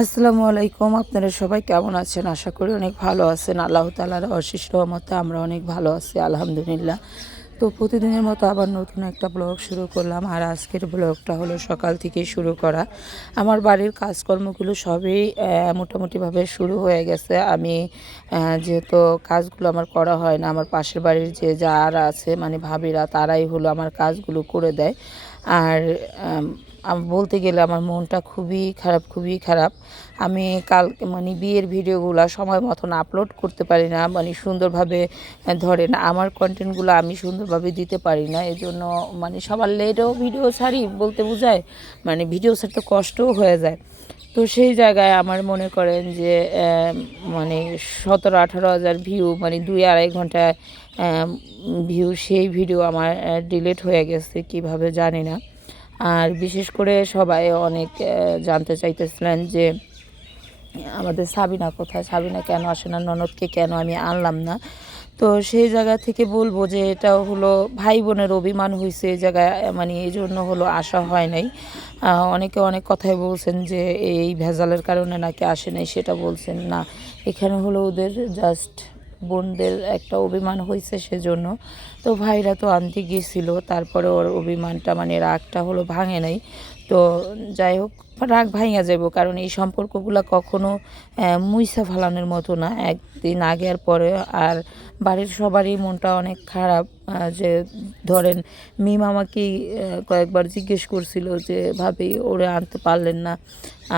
আসসালামু আলাইকুম, আপনারা সবাই কেমন আছেন? আশা করি অনেক ভালো আছেন। আল্লাহ তালার অশিস রহমতে আমরা অনেক ভালো আছি, আলহামদুলিল্লাহ। তো প্রতিদিনের মতো আবার নতুন একটা ব্লগ শুরু করলাম। আর আজকের ব্লগটা হলো সকাল থেকে শুরু করা। আমার বাড়ির কাজকর্মগুলো সবই মোটামুটিভাবে শুরু হয়ে গেছে। আমি যেহেতু কাজগুলো আমার করা হয় না, আমার পাশের বাড়ির যে যারা আছে মানে ভাবিরা, তারাই হলো আমার কাজগুলো করে দেয়। আর বলতে গেলে আমার মনটা খুবই খারাপ খুবই খারাপ। আমি কাল মানে বিয়ের ভিডিওগুলো সময় মতন আপলোড করতে পারি না মানে সুন্দরভাবে আহ, ধরেন আমার কন্টেন্টগুলো আমি সুন্দরভাবে দিতে পারি না। এই জন্য মানে সবার লেটেও ভিডিও ছাড়ি বলতে বোঝায় মানে ভিডিও ছাড়তে কষ্টও হয়ে যায়। তো সেই জায়গায় আমার মনে করেন যে মানে সতেরো আঠারো হাজার ভিউ মানে দুই আড়াই ঘণ্টা ভিউ সেই ভিডিও আমার ডিলিট হয়ে গেছে কীভাবে জানি না। আর বিশেষ করে সবাই অনেক জানতে চাইতেছিলেন যে আমাদের সাবিনা কোথায়? সাবিনা কেন আসে না? ননদকে কেন আমি আনলাম না? তো সেই জায়গা থেকে বলব যে এটা হলো ভাই বোনের অভিমান হয়েছে এই জায়গায় মানে এই জন্য হলো আসা হয় নাই। অনেকে অনেক কথাই বলছেন যে এই ভেজালের কারণে নাকি আসে নাই, সেটা বলছেন না। এখানে হলো ওদের জাস্ট বোনদের একটা অভিমান হয়েছে সেজন্য। তো ভাইরা তো আনতে গিয়েছিল, তারপরে ওর অভিমানটা মানে রাগটা হলো ভাঙে নাই। তো যাই হোক, রাগ ভাঙা যাব কারণ এই সম্পর্কগুলো কখনো মুইসা ফালানোর মতো না। একদিন আগে আর পরে, আর বাড়ির সবারই মনটা অনেক খারাপ যে ধরেন মিম আমাকে কয়েকবার জিজ্ঞেস করছিল যে, ভাবি, ওরা আনতে পারলেন না।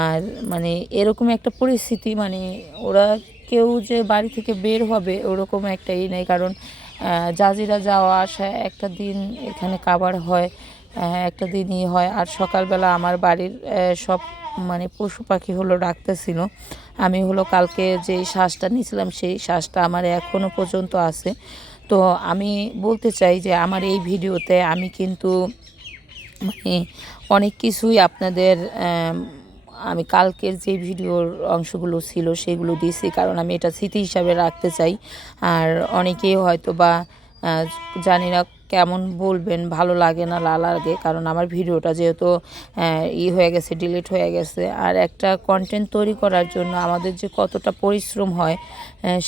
আর মানে এরকম একটা পরিস্থিতি মানে ওরা কেউ যে বাড়ি থেকে বের হবে ওরকম একটা ই নেই। কারণ জাজিরা যাওয়া আসা একটা দিন এখানে কাবার হয় একটা দিনই হয়। আর সকালবেলা আমার বাড়ির সব মানে পশু পাখি হলো ডাকতেছিল। আমি হলো কালকে যে শ্বাসটা নিয়েছিলাম সেই শ্বাসটা আমার এখনও পর্যন্ত আছে। তো আমি বলতে চাই যে আমার এই ভিডিওতে আমি কিন্তু মানে অনেক কিছুই আপনাদের আম, কালকের যে ভিডিওর অংশগুলো ছিল সেগুলো দিয়েছি কারণ আমি এটা স্মৃতি হিসাবে রাখতে চাই। আর অনেকেই হয়তো বা জানি না কেমন বলবেন, ভালো লাগে না লা লাগে? কারণ আমার ভিডিওটা যেহেতু ই হয়ে গেছে ডিলিট হয়ে গেছে। আর একটা কন্টেন্ট তৈরি করার জন্য আমাদের যে কতটা পরিশ্রম হয়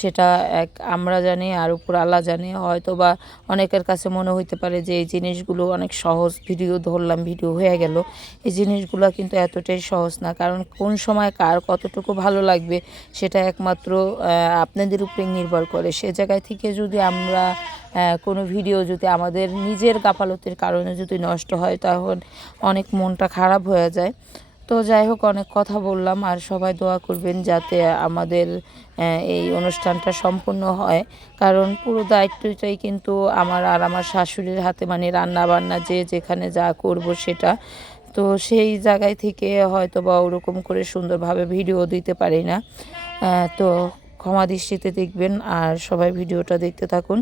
সেটা এক আমরা জানি, আর উপর আল্লাহ জানি। হয়তো বা অনেকের কাছে মনে হইতে পারে যে এই জিনিসগুলো অনেক সহজ, ভিডিও ধরলাম, ভিডিও হয়ে গেল। এই জিনিসগুলো কিন্তু এতটাই সহজ না, কারণ কোন সময় কার কতটুকু ভালো লাগবে, সেটা একমাত্র আপনাদের উপরে নির্ভর করে। সে জায়গায় থেকে যদি আমরা কোনো ভিডিও যদি আমাদের নিজের গাফালতির কারণে যদি নষ্ট হয়, তখন অনেক মনটা খারাপ হয়ে যায়। তো যাই হোক, অনেক কথা বললাম, আর সবাই দোয়া করবেন যাতে আমাদের এই অনুষ্ঠানটা সম্পূর্ণ হয়। কারণ পুরো দায়িত্বটাই কিন্তু আমার আর আমার শাশুড়ির হাতে মানে রান্না বান্না যে যেখানে যা করব সেটা। তো সেই জায়গায় থেকে হয়তো বা ওরকম করে সুন্দরভাবে ভিডিও দিতে পারি না। তো ক্ষমা দৃষ্টিতে দেখবেন, আর সবাই ভিডিওটা দেখতে থাকুন।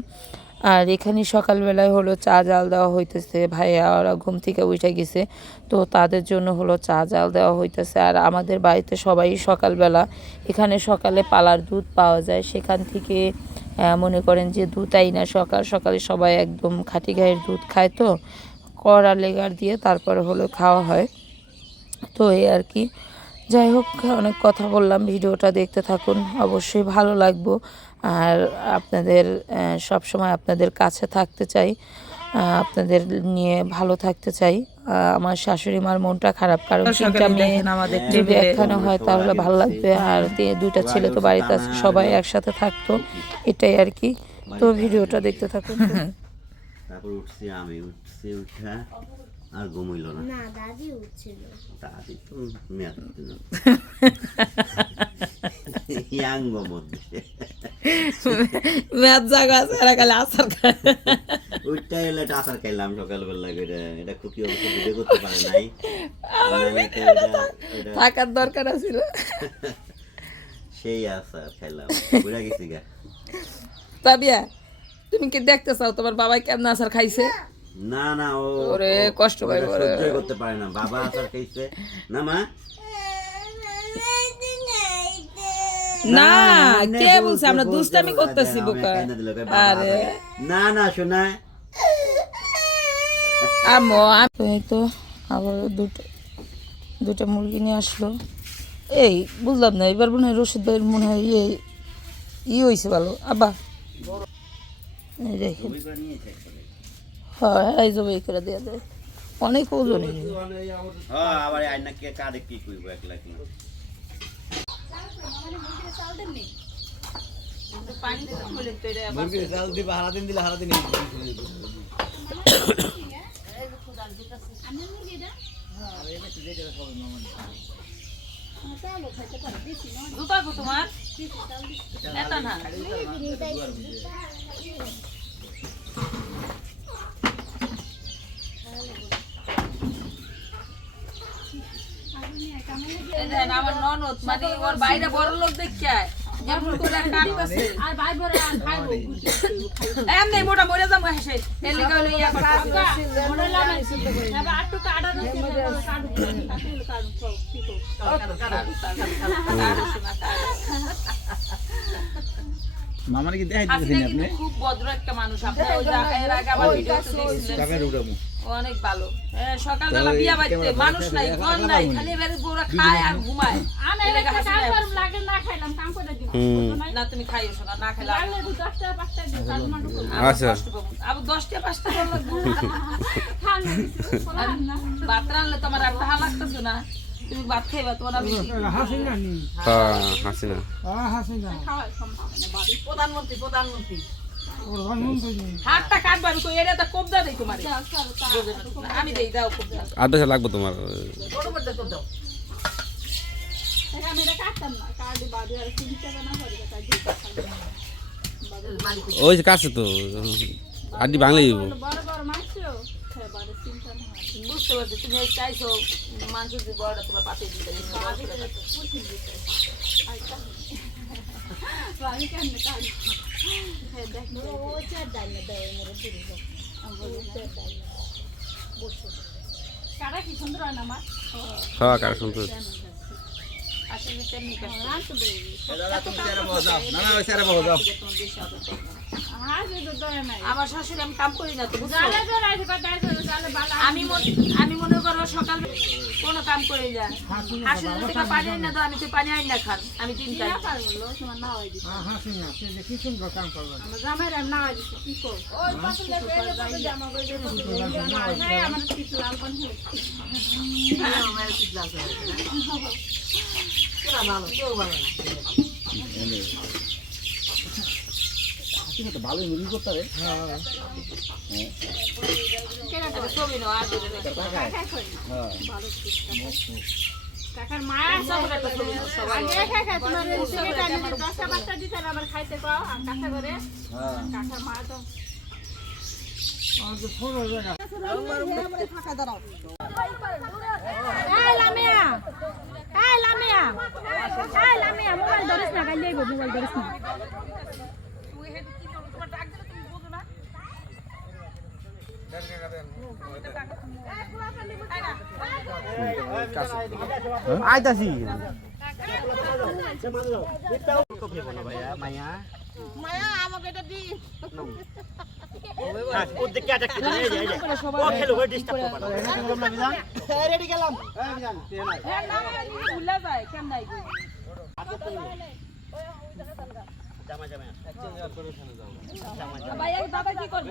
আর এখানে সকালবেলায় হলো চা জাল দেওয়া হইতেছে। ভাইয়া ওরা ঘুম থেকে উঠে গেছে, তো তাদের জন্য হলো চা জাল দেওয়া হইতেছে। আর আমাদের বাড়িতে সবাই সকালবেলা, এখানে সকালে পালার দুধ পাওয়া যায়। সেখান থেকে মনে করেন যে দুধ না, সকাল সকালে সবাই একদম খাঁটি গায়ের দুধ খায় তো, কড়া লেগার দিয়ে তারপরে হলো খাওয়া হয়। তো এই আর কি। যাই হোক, অনেক কথা বললাম, ভিডিওটা দেখতে থাকুন। অবশ্যই ভালো লাগবো। আর আপনাদের সব সময় আপনাদের কাছে থাকতে চাই আপনাদের নিয়ে ভালো থাকতে চাই। আমার শাশুড়ি মার মনটা খারাপ কারণ তিনটা মেয়ে যদি একখানে হয় তাহলে ভালো লাগবে। আর দুইটা ছেলে তো বাড়িতে আছে সবাই একসাথে থাকতো এটাই আর কি। তো ভিডিওটা দেখতে থাকুন। তারপর উঠছি আমি উঠছি উঠা আর ঘুমাইল না। না দাদি উঠছিল। তাড়াতাড়ি তো মেয়াদ ইয়াঙ্গ মধ্যে ম্যাচ জাগা আছে এরা খালি আসার খায় উঠটা এলে এটা আসার খাইলাম সকালবেলা করে এটা খুব কি অবস্থা ভিডিও করতে পারে নাই থাকার দরকার ছিল সেই আসার খাইলাম বুঝা গেছি গা তাবিয়া তুমি কি দেখতে চাও তোমার বাবাই কেমন আসার খাইছে না না ও ওরে, কষ্ট ওটা পাইবো রে। সহ্যই করতে পারে না বাবা আসার খাইছে না মা না কে বলছে, আমরা দুষ্টামি করতেছি আমি বোকা। আরে। না না শোনা। আম্মু আমি এই তো আবার দুটো দুটো মুরগি নিয়ে আসলো। এই বুঝলাম না এবার মনে হয় রশিদ ভাইয়ের মনে হয় ইয়ে ই হয়েছে ভালো। আব্বা। এই হ্যাঁ এই জবে করে দেওয়া যায় অনেক ওজন। হ্যাঁ আবার কে কারে কি কইব একলা কি মুরগির চাল দিবা হারা দিন দিলে হারা দিন তোমার এটা না এই দেখেন, আমার ননদ মানে ওর বাইরে বড় লোক দেখায় এমন মোটা মরে যাব হেসে এর লিগে ইয়া করতেছে মামার কি দেখাই দিতেছেন আপনি? খুব ভদ্র একটা মানুষ। আপনি ওই যে এর আগে আমার ভিডিওতে দেখছিলেন। টাকার উঠামু অনেক ভালো। সকালবেলা বিয়া বাড়িতে মানুষ নাই ঘর নাই খালি এবারে বউরা খায় আর ঘুমায়। আমি একটা কাজ করব লাগে না খাইলাম কাম করে দিব না তুমি খাইও শোনা না খেলে লাগলে দু দশটা পাঁচটা দিও কাজ মাটু আচ্ছা। আবু দশটা পাঁচটা করে লাগবে খান না। রান্নলে তোমার আর তাহা লাগতেছে না। তুমি ভাত খাইবা তোমার আমি হ্যাঁ হাসিনা। খাওয়া সমস্যা না প্রধানমন্ত্রী প্রধানমন্ত্রী। হাতটা কাটবা আমি কই এটা তো কবজা দেই তোমার। আমি দেই দাও কবজা আর লাগবে তোমার। আমি এটা কাটতাম না। কাটি বাড়ি আর চিন্তা না করে কাজ ওই যে কাছে তো আড্ডি বাংলাই বড় বড় হ্যাঁ বুঝতে পারছি তুমি এই চাইছো মাংস দিয়ে বড়টা তোমার পাতে দিতে কাজ হ্যাঁ কারা কি সুন্দর হয় না মা? হ্যাঁ কার শুনতে আসলে তেমনি যাও না না ওই যাও আমার শাশুড়ি আমি কাম করি না তো আমি মন- আমি মনে করো সকাল কোনো কাম করি না। হাসুর থেকে পানি না তো আমি তো পানি আনি না খান আমি তিন না পারব তোমার না। দিছে আমার জামাই রাম না দিছে কি করব ওই পছন্দ করে পছন্দ জামা করে পছন্দ আমার কিছু লাল পান হয়েছে হাসিনা তো ভালোই মুরগি করতে ভালো কাকার মা আছে ছেলেটা নিয়ে দশটা বাচ্চা দিতে আবার খাইতে মোবাইল ধরিস না গাইলে মোবাইল ধরিস না আইতাছি। ভুলে যায় কেমন নাই গো। ভাই, এই দাদা কি করবে?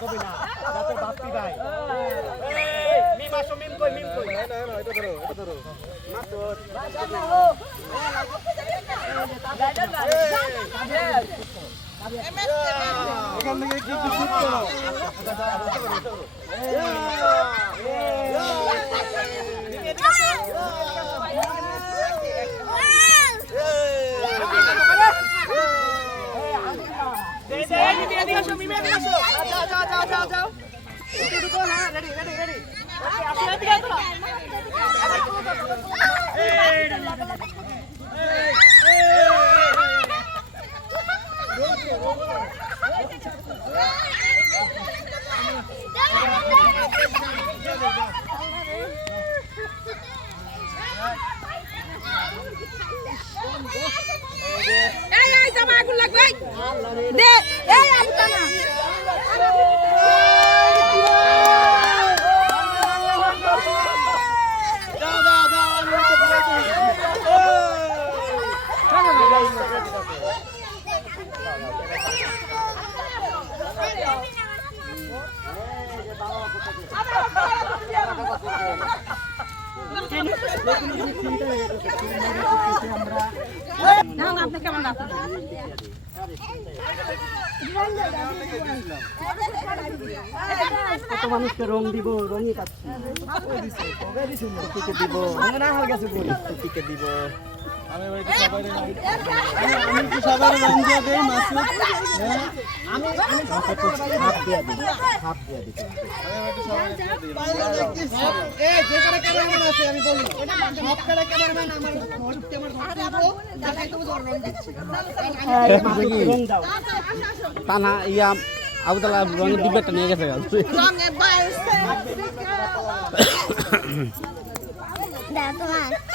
কবি না যাতে বাপি ভাই মিম আসো মিম কই মিম কই না না এটা ধরো এটা ধরো না তো এখান থেকে একটু শুট করো এটা ধরো আসো মিমি এদিকে আসো। যাও যাও যাও যাও যাও একটু হ্যাঁ রেডি রেডি রেডি লাগবে। দে। কত মানুষকে রং দিব রঙই পাচ্ছি দিব। না হালকা দিব। মাসুদ হ্যাঁ? ইয়া আবুদালা রঙের ডিব্বাটা নিয়ে গেছে হিচ্ছি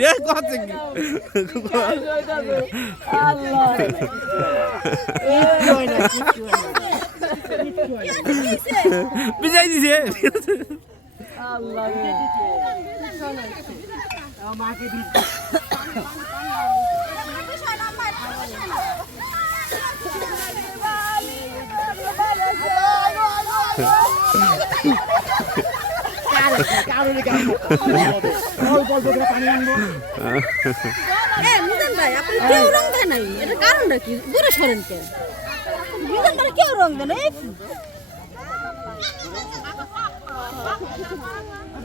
রে কথা কি বিজাই দিছে এ মিজান ভাই আপনি কেউ নাই? এটা কারণটা কি? দূরে সরেন কেন? কেউ রং দেন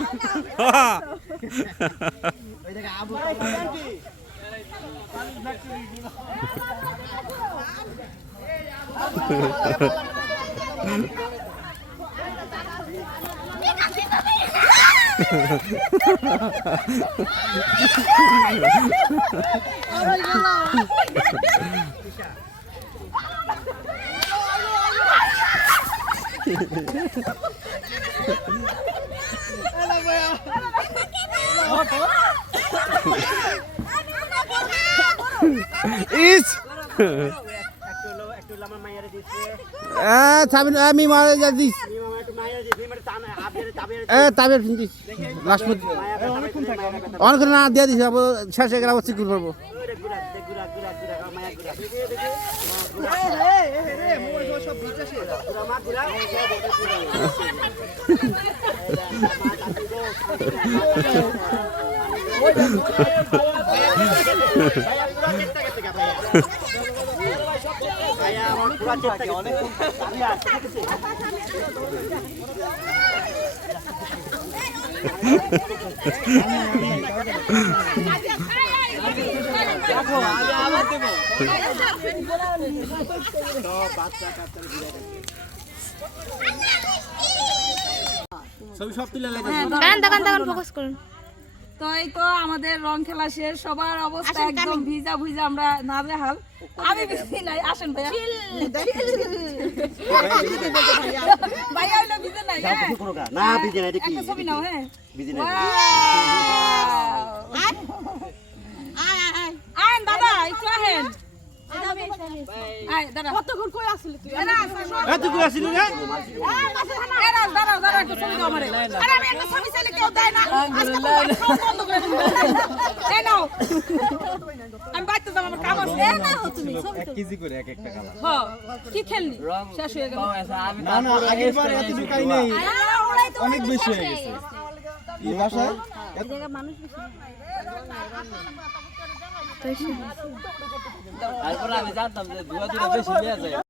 Hahaha. সাবিন আমি মারে যা, দিস। তাবিরে দিস। লাস্ট অনেক না দিয়ে দিস শেষে গেলে আবার সিকিউর করব। ওরে দেখে সব ভিজে শেষ গুড়া মা গুড়া ভাইয়া তো এই তো আমাদের রং খেলা শেষ সবার অবস্থা একদম ভিজা ভিজা আমরা নাজেহাল। আমি বেশি নাই আসেন ভাইয়া। ভাইয়া হইল ভিজে নাই হ্যাঁ। না না দেখি একটা ছবি নাও হ্যাঁ। না আহেন আয় দাদা একটা আরে আমি একটা ছবি চাইলে কেউ দেয় না আজকে তো বাড়ি সব বন্ধ করে দিবি এই নাও আমি বাইতে যাব আমার কাম আছে এই তুমি কেজি কি খেললি না না অনেক বেশি হয়ে গেছে। বাসায় তারপরে আমি জানতাম যে দুয়া দুয়া বেশি নিয়ে যায়।